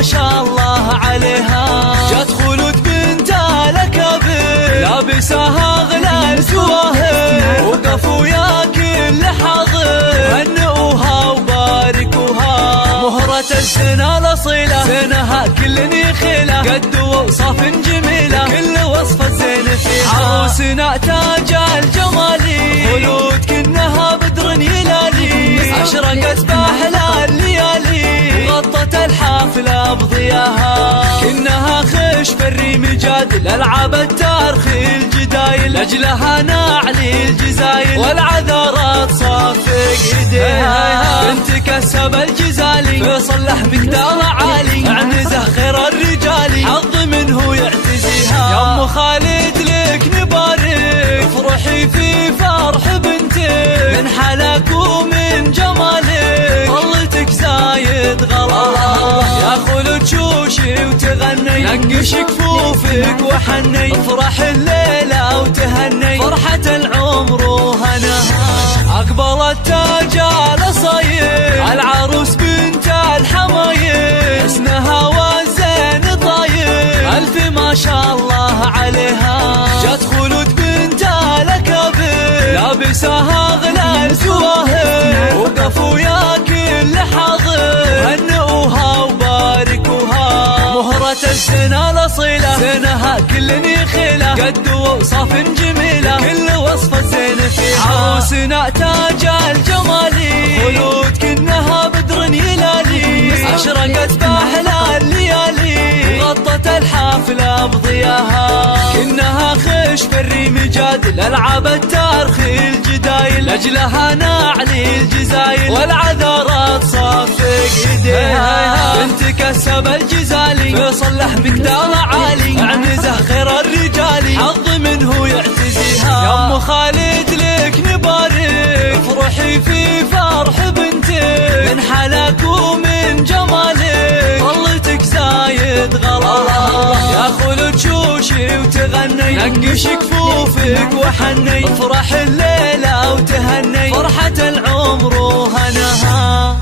ما شاء الله عليها. جت خلود بنت الأكابر لابساها غلى الجواهر، وقفوا يا كل حاضر هنئوها وباركوها. مهرة الزنا الأصيلة زينها كل يخيله، قد وصف جميلة كل وصف الزين فيها. عروسنا تاج الجمالي خلود كنها بدر يلالي، أشرقت بأحلى الليالي غطت الحافلة بضياها. كنها خش بالريم جادل ألعاب التارخ الجدايل، أجلها ناعلي الجزايل والعذارات صافق يديها. بنت كسب الجزالي فيصل مقدار عالي، عنزه خير الرجال حظ منه يعتزيها. يا ام خالد لك نبارك افرحي في فرح بنتك، من حلاك ومن جمالك طلتك زايد غلاها. يا خلود شوشي وتغني نقش كفوفك وحني، افرح الليلة وتهني فرحة العمر وهناها. أقبلت تاج الأصايل العروس بنت الحمايل، حسنها والزين طايل ألف ما شاء الله عليها. جت خلود بنت الأكابر لابساها غلى الجواهر، وقفوا يا كل حاضر هنئوها وباركوها. مهرة الزنا الأصيلة زينها كل يخيله، قد وصف جميلة كل وصف الزين فيها. عروسنا تاج الجمالي خلود كنها بدر يلالي، أشرقت بأحلى الليالي غطت الحافلة بضياها. كنها خش بالريم جادل ألعاب التارخ الجدايل، أجلها ناعلي الجزايل والعذارات صافق يديها. بنت كسب الجزالي فيصل مقدار عالي، عنزه خير الرجال حظ منه يعتزيها. يا ام خالد لك نبارك افرحي في فرح بنتك، من حلاك ومن جمالك طلتك زايد غلاها. يا خلود شوشي وتغني نقش كفوفك وحني، افرح الليلة وتهني فرحة العمر وهناها.